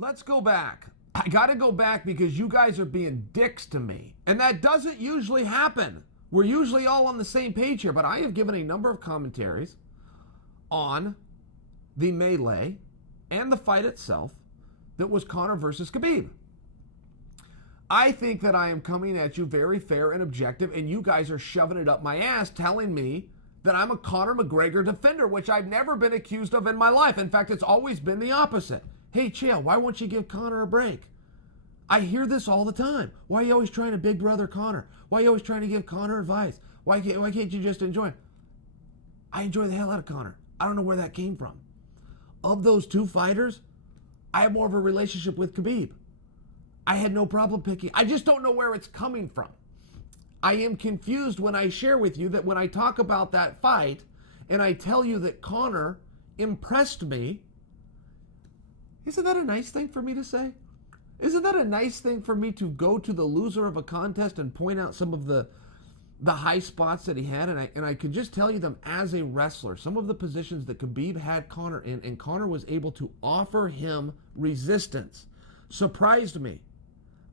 Let's go back. I got to go back because you guys are being dicks to me. And that doesn't usually happen. We're usually all on the same page here, but I have given a number of commentaries on the melee and the fight itself that was Conor versus Khabib. I think that I am coming at you very fair and objective, and you guys are shoving it up my ass telling me that I'm a Conor McGregor defender, which I've never been accused of in my life. In fact, it's always been the opposite. Hey, Chael, why won't you give Conor a break? I hear this all the time. Why are you always trying to big brother Conor? Why are you always trying to give Conor advice? Why can't you just enjoy him? I enjoy the hell out of Conor. I don't know where that came from. Of those two fighters, I have more of a relationship with Khabib. I had no problem picking. I just don't know where it's coming from. I am confused when I share with you that when I talk about that fight and I tell you that Conor impressed me, isn't that a nice thing for me to say? Isn't that a nice thing for me to go to the loser of a contest and point out some of the high spots that he had? And I could just tell you them as a wrestler. Some of the positions that Khabib had Conor in, and Conor was able to offer him resistance, surprised me.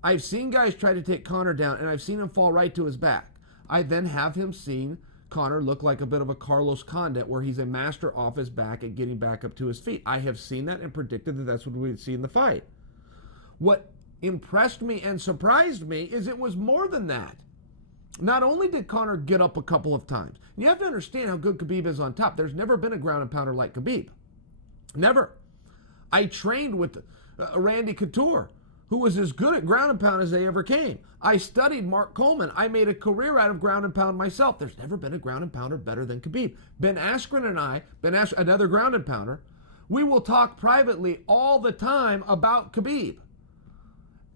I've seen guys try to take Conor down, and I've seen him fall right to his back. I then have him seen Conor look like a bit of a Carlos Condit, where he's a master off his back at getting back up to his feet. I have seen that and predicted that that's what we would see in the fight. What impressed me and surprised me is it was more than that. Not only did Conor get up a couple of times, and you have to understand how good Khabib is on top. There's never been a ground and pounder like Khabib. Never. I trained with Randy Couture, who was as good at ground and pound as they ever came. I studied Mark Coleman. I made a career out of ground and pound myself. There's never been a ground and pounder better than Khabib. Ben Askren and I, another ground and pounder, we will talk privately all the time about Khabib.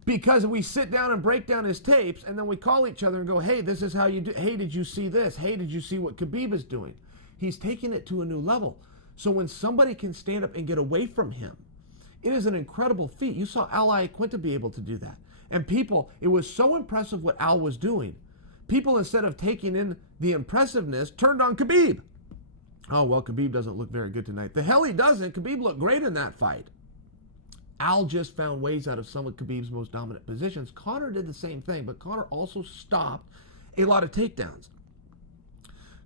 Because we sit down and break down his tapes, and then we call each other and go, hey, this is how you do. Hey, did you see this? Hey, did you see what Khabib is doing? He's taking it to a new level. So when somebody can stand up and get away from him, it is an incredible feat. You saw Al Iaquinta be able to do that. And people, it was so impressive what Al was doing. People, instead of taking in the impressiveness, turned on Khabib. Oh, well, Khabib doesn't look very good tonight. The hell he doesn't. Khabib looked great in that fight. Al just found ways out of some of Khabib's most dominant positions. Conor did the same thing, but Conor also stopped a lot of takedowns.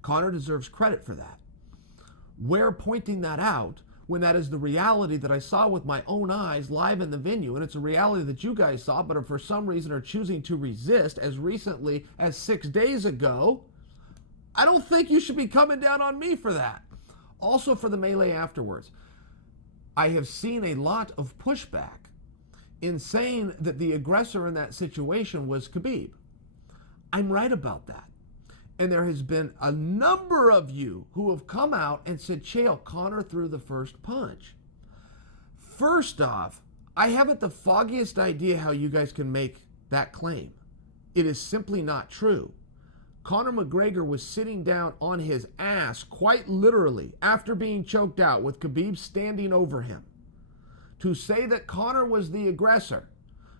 Conor deserves credit for that. We're pointing that out when that is the reality that I saw with my own eyes live in the venue, and it's a reality that you guys saw, but for some reason are choosing to resist as recently as 6 days ago. I don't think you should be coming down on me for that. Also for the melee afterwards. I have seen a lot of pushback in saying that the aggressor in that situation was Khabib. I'm right about that. And there has been a number of you who have come out and said, Chael, Conor threw the first punch. First off, I haven't the foggiest idea how you guys can make that claim. It is simply not true. Conor McGregor was sitting down on his ass, quite literally, after being choked out with Khabib standing over him. To say that Conor was the aggressor,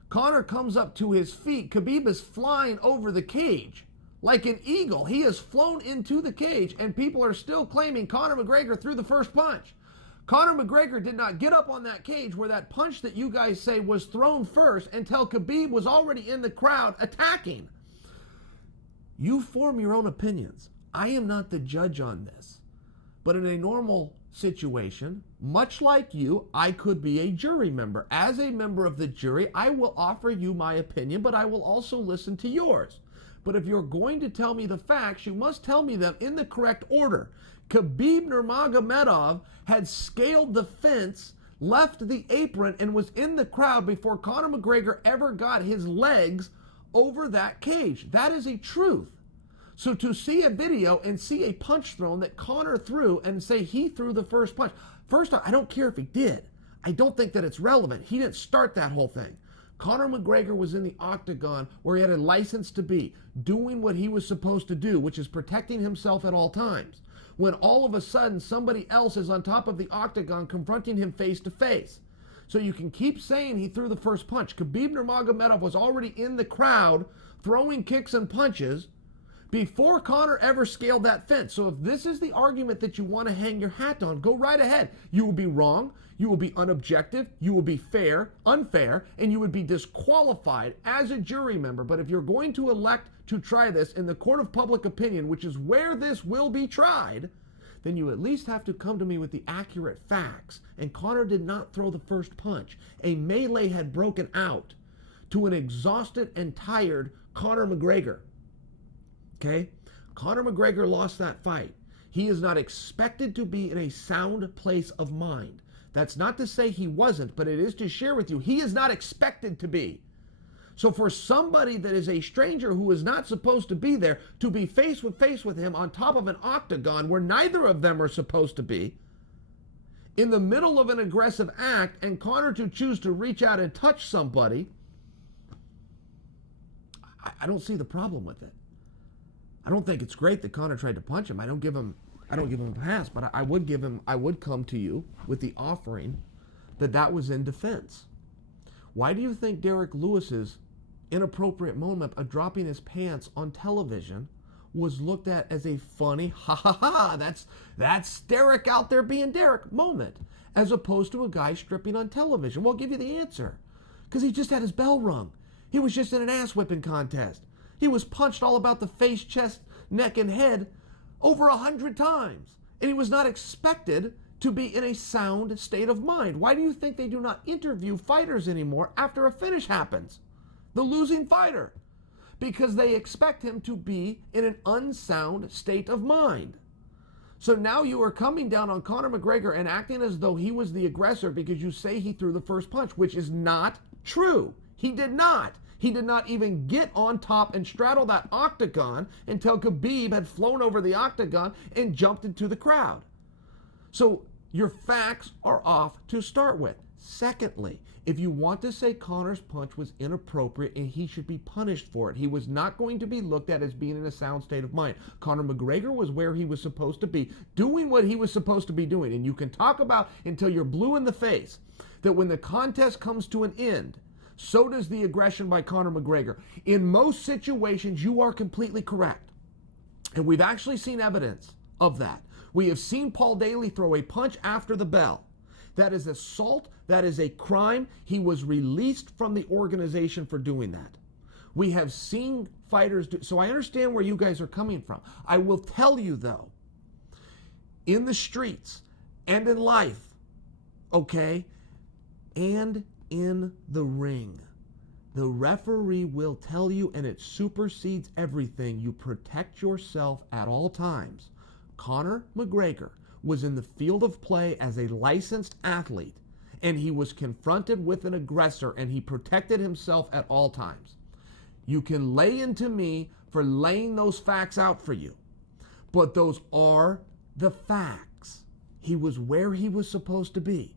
Conor comes up to his feet. Khabib is flying over the cage. Like an eagle, he has flown into the cage, and people are still claiming Conor McGregor threw the first punch. Conor McGregor did not get up on that cage where that punch that you guys say was thrown first until Khabib was already in the crowd attacking. You form your own opinions. I am not the judge on this. But in a normal situation, much like you, I could be a jury member. As a member of the jury, I will offer you my opinion, but I will also listen to yours. But if you're going to tell me the facts, you must tell me them in the correct order. Khabib Nurmagomedov had scaled the fence, left the apron, and was in the crowd before Conor McGregor ever got his legs over that cage. That is a truth. So to see a video and see a punch thrown that Conor threw and say he threw the first punch, first off, I don't care if he did. I don't think that it's relevant. He didn't start that whole thing. Conor McGregor was in the octagon where he had a license to be, doing what he was supposed to do, which is protecting himself at all times. When all of a sudden somebody else is on top of the octagon confronting him face to face. So you can keep saying he threw the first punch. Khabib Nurmagomedov was already in the crowd throwing kicks and punches before Conor ever scaled that fence. So if this is the argument that you want to hang your hat on, go right ahead. You will be wrong, you will be unobjective, you will be unfair, and you would be disqualified as a jury member. But if you're going to elect to try this in the court of public opinion, which is where this will be tried, then you at least have to come to me with the accurate facts. And Conor did not throw the first punch. A melee had broken out to an exhausted and tired Conor McGregor. Okay? Conor McGregor lost that fight. He is not expected to be in a sound place of mind. That's not to say he wasn't, but it is to share with you, he is not expected to be. So for somebody that is a stranger who is not supposed to be there, to be face with him on top of an octagon where neither of them are supposed to be, in the middle of an aggressive act, and Conor to choose to reach out and touch somebody, I don't see the problem with it. I don't think it's great that Conor tried to punch him. I don't give him a pass, but I would come to you with the offering that was in defense. Why do you think Derek Lewis's inappropriate moment of dropping his pants on television was looked at as a funny, ha ha ha, that's Derek out there being Derek moment, as opposed to a guy stripping on television? Well, I'll give you the answer. Because he just had his bell rung. He was just in an ass whipping contest. He was punched all about the face, chest, neck, and head over 100 times. And he was not expected to be in a sound state of mind. Why do you think they do not interview fighters anymore after a finish happens? The losing fighter. Because they expect him to be in an unsound state of mind. So now you are coming down on Conor McGregor and acting as though he was the aggressor because you say he threw the first punch, which is not true. He did not. He did not even get on top and straddle that octagon until Khabib had flown over the octagon and jumped into the crowd. So your facts are off to start with. Secondly, if you want to say Conor's punch was inappropriate and he should be punished for it, he was not going to be looked at as being in a sound state of mind. Conor McGregor was where he was supposed to be, doing what he was supposed to be doing. And you can talk about until you're blue in the face that when the contest comes to an end, so does the aggression by Conor McGregor. In most situations, you are completely correct. And we've actually seen evidence of that. We have seen Paul Daley throw a punch after the bell. That is assault. That is a crime. He was released from the organization for doing that. We have seen fighters do. So I understand where you guys are coming from. I will tell you, though, in the streets and in life, okay, and in the ring, the referee will tell you, and it supersedes everything, you protect yourself at all times. Conor McGregor was in the field of play as a licensed athlete, and he was confronted with an aggressor, and he protected himself at all times. You can lay into me for laying those facts out for you, but those are the facts. He was where he was supposed to be.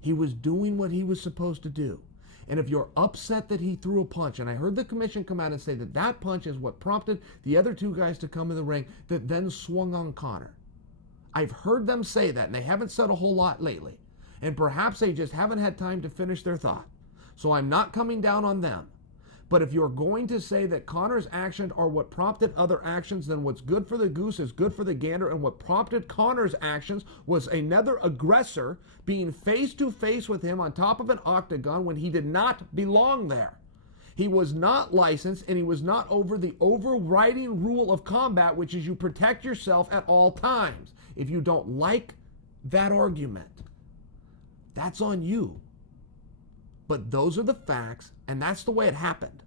He was doing what he was supposed to do. And if you're upset that he threw a punch, and I heard the commission come out and say that that punch is what prompted the other two guys to come in the ring that then swung on Conor. I've heard them say that, and they haven't said a whole lot lately. And perhaps they just haven't had time to finish their thought. So I'm not coming down on them. But if you're going to say that Conor's actions are what prompted other actions, then what's good for the goose is good for the gander, and what prompted Conor's actions was another aggressor being face to face with him on top of an octagon when he did not belong there. He was not licensed, and he was not over the overriding rule of combat, which is you protect yourself at all times. If you don't like that argument, that's on you. But those are the facts, and that's the way it happened.